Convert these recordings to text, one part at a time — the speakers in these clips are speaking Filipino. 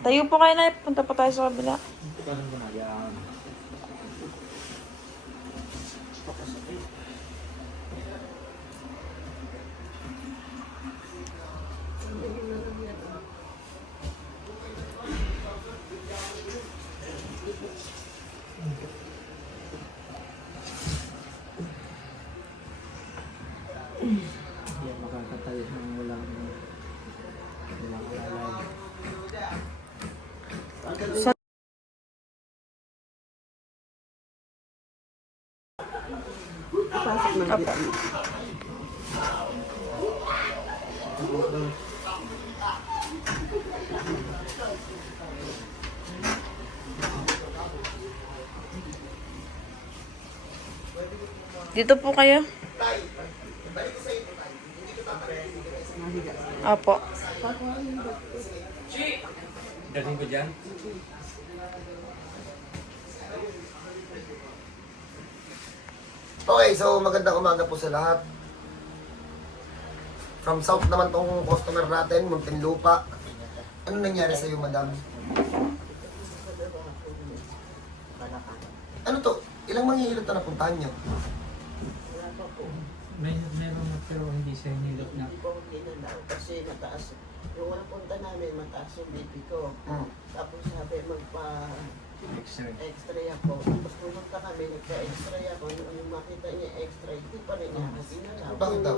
Tayo po kayo na. Punta po tayo sa kabila. Ito ka nang gumagaan. Hindi makakatayo ng walang alay. Pasok ng Apa. gitna. Dito po kayo. Apo. Dalhin ko dyan. Okay, so magandang umaga po sa lahat. From South naman tong customer natin, Muntinlupa. Ano nangyari sa iyo, madam? Ano to? Ilang manghihilot na napuntahan niyo? Meron na pero hindi siya hinilot na. Hindi ko ginalaw kasi mataas. Yung una punta namin, mataas yung BP ko. Tapos sabi X-ray. x-ray ako. Tapos pumunta kami, nagka-x-ray ako. Yung makita niya x-ray, hindi pa rin niya ako ginalaw. Bakit daw?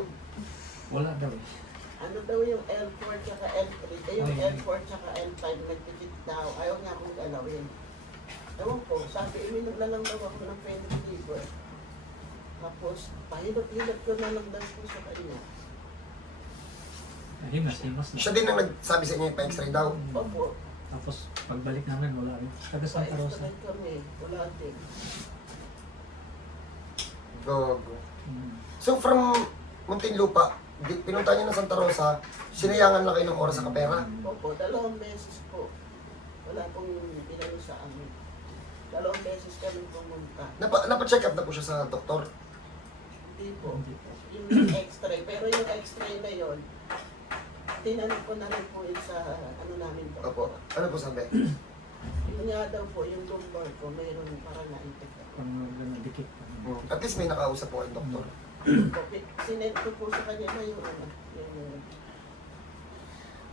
Wala daw eh. Ano daw yung L4 tsaka L3? Yung L4 tsaka L5 nagdikit daw. Ayaw niya akong galawin. Ewan ko, sabi, iminom na lang daw ako ng pain reliever. Tapos, pahilot-hilot ko na lang daw po sa kanya. Himas na. Siya din ang nagsabi sa inyo yung pa-x-ray daw. Opo, Tapos pagbalik namin wala rin. Taga Santa Rosa. pa-extray kami. Wala din. Gogo. Mm. So from Muntinlupa, pinunta niyo ng Santa Rosa, sinayangan lang kayo ng oras sa kapera. Opo, 2 beses po. Wala pong pinano sa amin. 2 beses kami pumunta. Napa-check up na po siya sa doktor. Hindi po. Yung x-ray. Pero yung x-ray na yon, tinanong ko na rin po yun sa ano namin doktor. Opo. Ano po sabi? Yung nga daw po, yung lumbar ko, mayroon parang na-infect ako. Pang dikit. At least may nakausap po kayong doktor. Sinend ko po sa kanya na yung ano, yung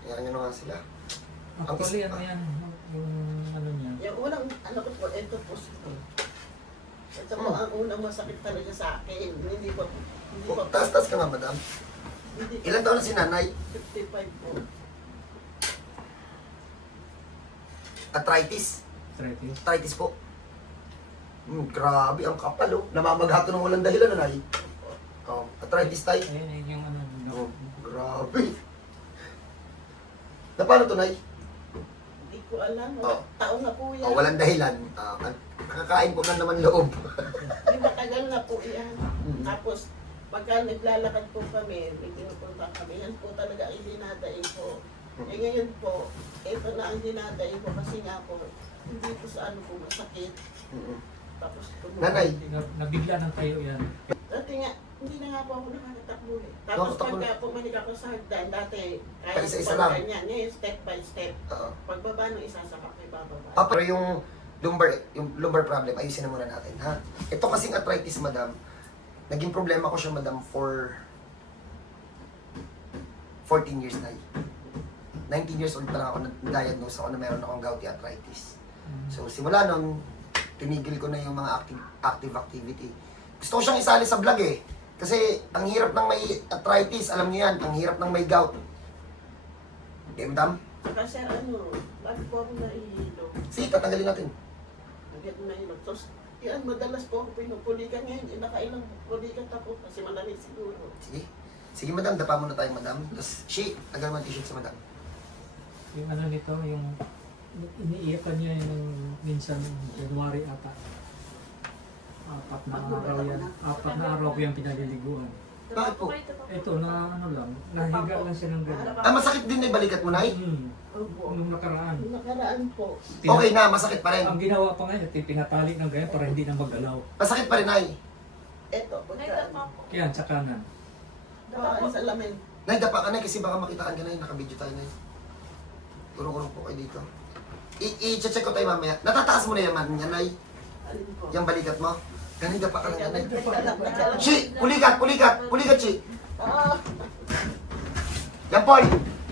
Ayan nyo na nga sila. Actually ano yan, yung ano niya. yung unang, ano ko po, ito po ito. Ito po ang unang masakit talaga sa akin. Hindi po, Taas-taas ka nga, madam. hindi po, Ilan taon na si nanay? 55 po. Arthritis. Arthritis. Arthritis po. Grabe, ang kapal oh. Namamaghato ng walang dahilan, nanay. Oh, arthritis tayo. Ayun yung ano. Oh, grabe. Na paano to, nay? Hindi ko alam. Oh. Taon na po yan. Oh, walang dahilan. Nakakain po na naman loob. Hindi matagal na po yan. Tapos, pagka naglalakad po kami, may pinupunta kami, yan po talaga ang dinadaing ko. Eh ngayon po, ito na ang dinadaing ko kasi nga po, hindi po sa ano po masakit. Tapos Nanay. Nabigla ng tayo yan. Dati nga, hindi na nga po ako nakakatakbo eh. Tapos Nakakatakbo pagka pumanik ako sa hagdan, dati, kaya Pa-isa-isa ko lang. ganyan. Ngayon, step by step. Oo. Pagbaba ng isa, saka may bababa. Pero yung lumbar problem, ayusin na muna natin, ha? Ito kasing arthritis, madam, naging problema ko siya, madam, for 14 years na. 19 years old pa lang ako, na-diagnose ako na meron akong gouty arthritis. So, simula nun, tinigil ko na yung mga active activity. Gusto ko siyang isali sa vlog eh. Kasi, ang hirap ng may arthritis, alam niyo yan, ang hirap ng may gout. Okay, madam? Saka sir, ano, lagi po ako naihilo. Sige, tatanggalin natin. Agad na yun. Tapos, yan, madalas po ako pinupulikan ngayon. Nakailang pulikan ako kasi malamig siguro. Sige. Sige, madam. Dapa muna tayo, madam. Tapos, tagal mo ang t-shirt sa madam. Yung ano nito, yung iniiyakan niya yung minsan January ata. 4 na araw yan. 4 na araw ko yung pinaliliguan. Bakit po? Ito na ano lang, nahiga lang siya ng gano'n. Masakit din na yung balikat mo, Nay? Opo. Nung nakaraan. Yung nakaraan po. Okay na, masakit pa rin. Ang ginawa pa nga, pinatali ng ganyan para hindi na maggalaw. Masakit pa rin, Nay. Eto, pagka, Kaya sa kanan. baka sa lamin. Nay, dapa ka, Nay, kasi baka makita ka, Nay. Nakabidyo tayo, Nay. Kurong-kurong po kayo dito. I-check ko tayo mamaya. Natataas mo na yaman, yanay. Alin po? Yung balikat mo. Ganun ka pa ka lang, yanay. Nagkalat. Chi! Pulikat, Chi! Ah, Yan, Paul!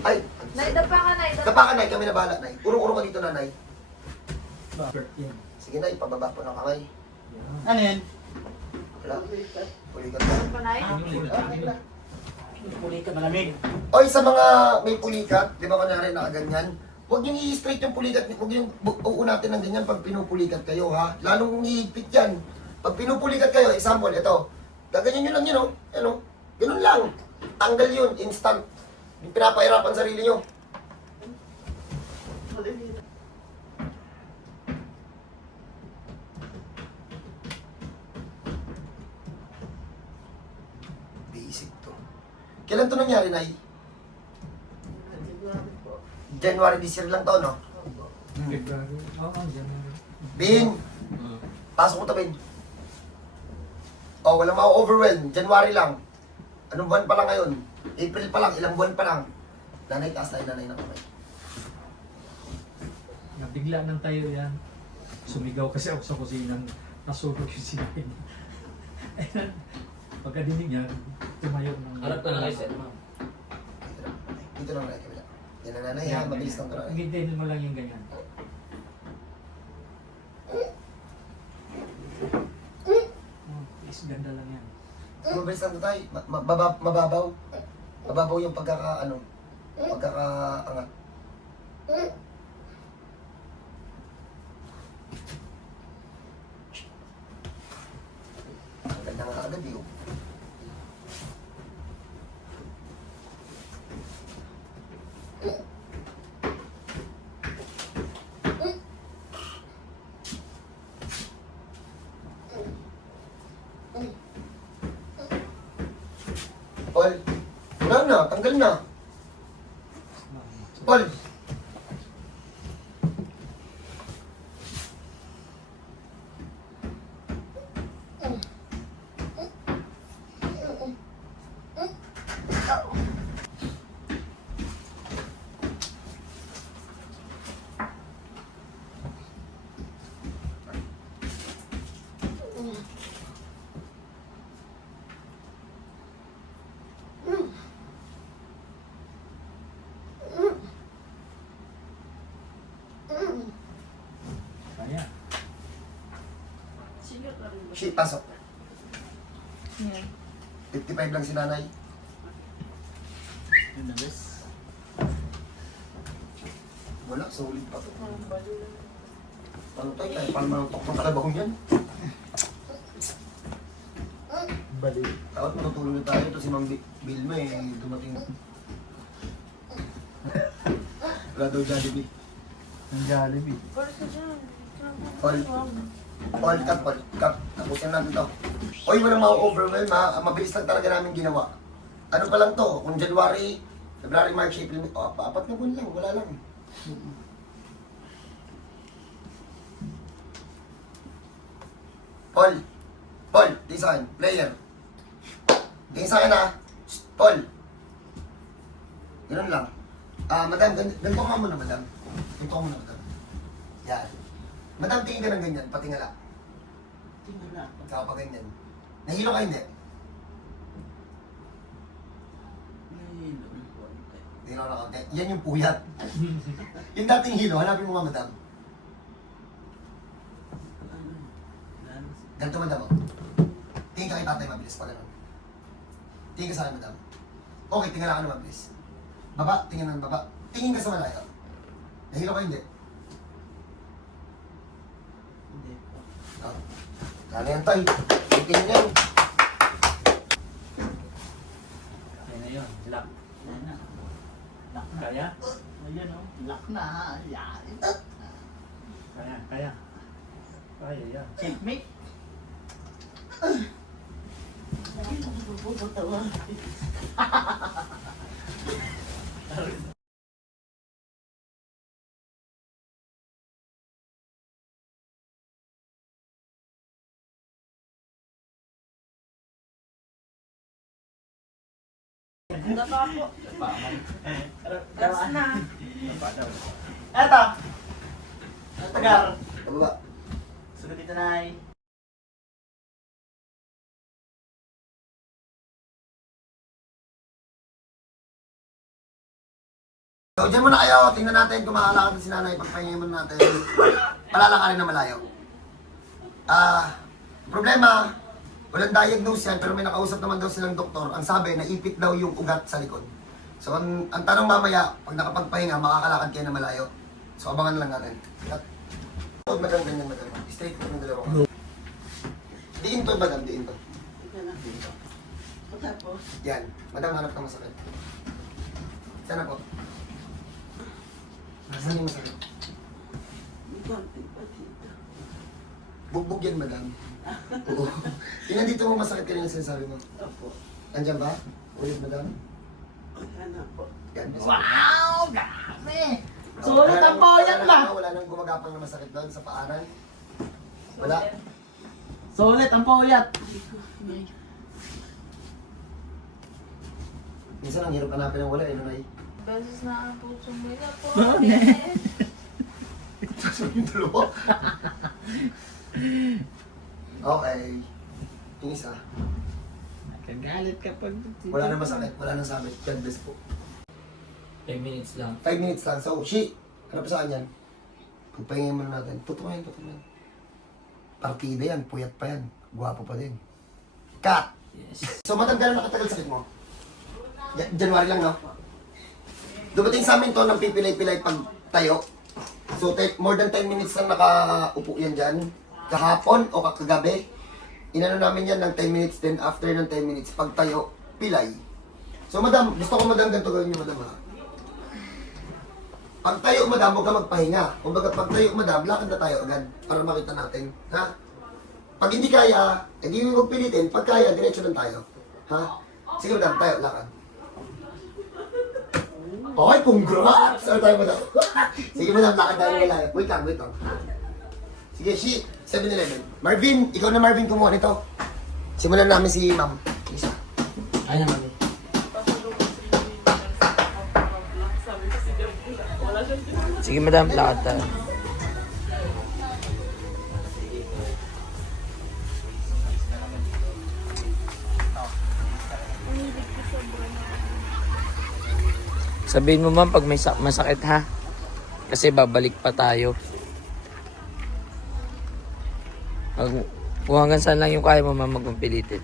Ay, Nay, dapa ka, Nay. dapa ka, Nay. Kami na bahala, Nay. Urong-urong ka dito, Nanay. Bakit yan? Sige, Nay. Pababa po ng kamay. Yan. Ano yan? Wala. ulikat. Pulikat lang. Pa, Nay. Okay na. Pulikat malamig. Oy, sa mga may pulikat, di ba kunyari nakaganyan, huwag yung i-straight yung pulikat, huwag yung uunatin ng ganyan pag pinupulikat kayo, ha? Lalong hihigpit yan. Pag pinupulikat kayo, example, ito, gaganyan nyo lang yun, oh. Ano? Ganun lang. Tanggal yun, instant. Yung pinapahirapan sarili nyo. Basic to. Kailan to nangyari, Nay? January po. January this year lang to, no? February. Oo, January. Bin! Pasok mo to, Bin. Oh, walang ma-overwhelm. January lang. Anong buwan pa lang ngayon? April pa lang, ilang buwan pa lang. Nanay, taas tayo, nanay na kamay. Nabigla ng tayo yan. Sumigaw kasi ako sa kusina. Nasunog yung sinain. Pagkadinig niya, tumayo ng... Harap ka na kayo, sir, ma'am. Dito lang, nanay, kabila. Yan na, nanay, ha? Mabilis lang to, nanay. Gintayin mo lang yung ganyan. Oh, is ganda lang yan. Mabilis lang to, tay. Mababaw. Mababaw yung pagkakaangat. Ang ganda nga agad, yun. Paul, wala na, tanggal na. Paul, Kaya. shit, pasok. Yan. 55 lang si nanay. Yun na, bes. Wala, solid pa to. Ano tayo, kahit paano manuntok mo kalabang yan. Bali. Dapat matutulong na tayo. Ito si Mang Bilma eh, dumating. Wala daw Jollibee. Ang Jollibee. Paul, cut. Tapusin natin to. Oy, walang ma-overwhelm ha. Mabilis lang talaga namin ginawa. Ano pa lang to? Kung January, February, March, April, oh, 4 na buwan lang. Wala lang. Paul, di sa akin. Player. Di sa akin ha. Shh, Paul. Ganun lang. Madam, ganito ka muna, madam. Ganito ka muna, madam. Yan. Madam, tingin ka ng ganyan, patingala. Tingnan ako. Ikaw pa ganyan. Nahilo ka hindi? Nahihilo ng konti. Hilo na konti. Yan yung puyat. Yung dating hilo, hanapin mo nga, madam. Ano? Lalo. Ganito, madam. Oh. Tingin ka kay tatay, mabilis pa ganun. Tingin ka sa akin, madam. Okay, tingala ka na mabilis. Baba, tingin ng baba. Tingin ka sa malayo. Nahilo ka hindi? Hindi po. Oh. Kala yan, tay. Tingin yan. Kaya na yun. Lock. Yan na. Lock na. Kaya? Ayan o. Lock na. Yan. Kaya. Kaya yan. Checkmate. Puputawa. Dapa po. Last na. Eto. Tagar. Pababa. Sunod dito, Nay. So, dyan muna kayo. Tingnan natin kung makakalakad si nanay. Pagpahingin muna natin. Palalakarin na malayo. Problema, walang diagnose yan, pero may nakausap naman daw silang doktor. Ang sabi, naipit daw yung ugat sa likod. So, ang tanong mamaya, pag nakapagpahinga, makakalakad kayo na malayo. So, abangan lang natin. Huwag madam, ganyan madam. Straight po yung dalawa ko. Diin to, madam, diin to. Ika na dito. Tapos, Yan. Madam, hanap ka masakit. Sana po. Nasaan yung masakit? may konti pa dito. Bugbog yan, madam. Oo. Yan nandito mo masakit kanina sinasabi mo. Opo. Andyan ba? Ulit, madam? Ayan na po. Yan. Wow! Dami! Sulit ang poyat ba? Wala nang gumagapang na masakit doon sa paanan. Wala. Sulit ang poyat. Minsan ang hirap hanapin ng wala, eh, Lunay. Beses na ang puso mo na po. Tapos yung dalawa. Okay. Yung isa. Kagalit kapag... Wala nang masakit, wala nang sabit. God bless po. 5 minutes lang. 5 minutes lang. So, she, ano pa saan yan? Pagpahingin muna natin. Tutumayin. Partida yan, puyat pa yan. Gwapo pa din. Cut! Yes. So, madam, gano'n nakatagal sakit mo? January lang, no? Dumating sa amin to ng pipilay-pilay pag tayo. So, more than 10 minutes lang nakaupo yan dyan. Kahapon o kagabi. Inano namin yan ng 10 minutes, then after ng 10 minutes, pag tayo, pilay. So, madam, gusto ko madam ganito gawin niyo, madam, ha? Pag tayo, madam, huwag ka magpahinga. Kumbaga, pag tayo, madam, lakad na tayo agad para makita natin, ha? Pag hindi kaya, hindi mo magpilitin. Pag kaya, diretso lang tayo. Ha? Sige, madam, tayo, lakad. Okay, congrats! Ano tayo, madam? Sige, madam, lakad tayo wala. Wait lang. Sige, 7-Eleven. Marvin, ikaw na Marvin, kumuha nito. Simulan namin si ma'am. Isa. Ay naman. Sige madam, lakad tayo. Sabihin mo ma'am pag may masakit ha. Kasi babalik pa tayo. Kung hanggang saan lang yung kaya mo ma'am, magpapilitin.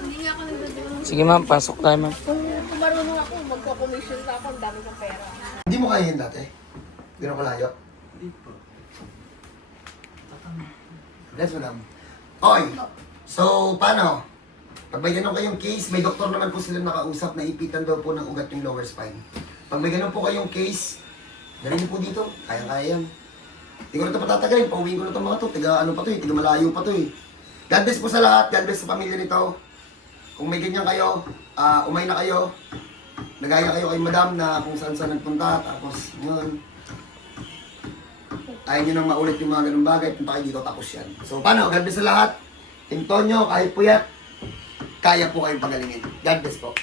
Hindi nga ako nagdadala. Sige ma'am, pasok tayo ma'am. Kung marunong ako, magko-commission ka ako, ang dami kong pera. Hindi mo kaya yan dati? Gano'n kalayo? Hindi po. Bless mo lang. Okay. So, paano? Pag may ganun kayong case, may doktor naman po sila nakausap na ipitan daw po ng ugat yung lower spine. Pag may ganun po kayong case, Dali po dito. Kaya-kaya yan. Hindi ko na ito patatagalin. Pauwiin ko na ito mga to. Tiga ano pa to eh. Tiga malayo pa to eh. God bless po sa lahat. God bless sa pamilya nito. Kung may ganyan kayo, umay na kayo. Nagaya kayo kay madam na kung saan nagpunta. Tapos yun. Ayaw nyo nang maulit yung mga ganung bagay. Punta kayo dito tapos yan. So paano? God bless sa lahat. Team Tonyo, kahit puyat, kaya po kayong pagalingin. God bless po.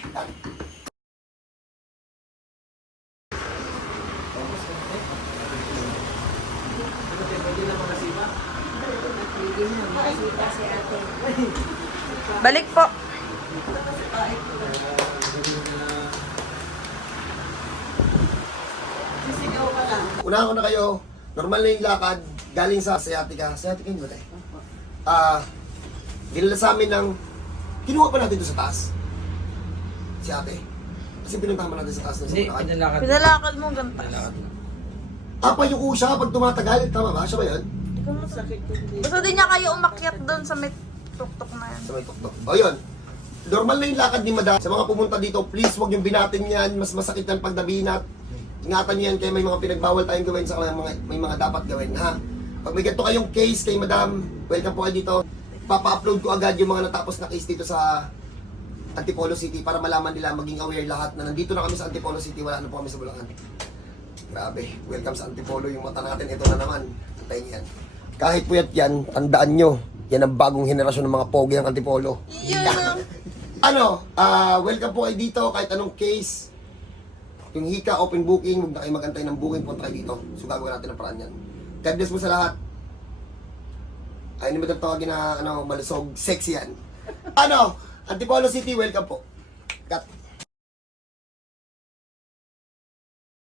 Balik po. Sisigaw ka lang. Unahan ko na kayo. Normal na yung lakad. Galing sa sciatica. Sciatica yun ba tayo? Dinala sa amin ng... Kinuha pa natin ito sa taas. Si ate. Kasi pinuntahan natin sa taas ng Hindi, lakad. pinalakad. Pinalakad mo ganta. Payuko siya pag tumatagal. Tama ba? Siya ba yun? Sakit ko din. Gusto din niya kayo umakyat doon sa may tuktok na yan. Sa may tuktok. O yun. Normal na yung lakad ni madam. Sa mga pumunta dito, please huwag yung binatin yan. Mas masakit yan pag nabinat. Ingatan niyo yan kaya may mga pinagbawal tayong gawin sa may mga dapat gawin, ha? Pag may ganito kayong case kay madam, welcome po kayo dito. Papa-upload ko agad yung mga natapos na case dito sa Antipolo City para malaman nila, maging aware lahat na nandito na kami sa Antipolo City, wala na po kami sa Bulacan. Grabe, welcome sa Antipolo yung mata natin. Ito na naman, tayo yan. Kahit puyat yan, tandaan nyo, yan ang bagong henerasyon ng mga pogi ng Antipolo. Welcome po kayo dito, kahit anong case. Yung hika, open booking, huwag na kayo mag-antay ng booking, punta kayo dito. So gagawin natin ang paraan yan. God bless mo sa lahat. Ayun ni madam tawagin na malusog, sexy yan. Antipolo City, welcome po.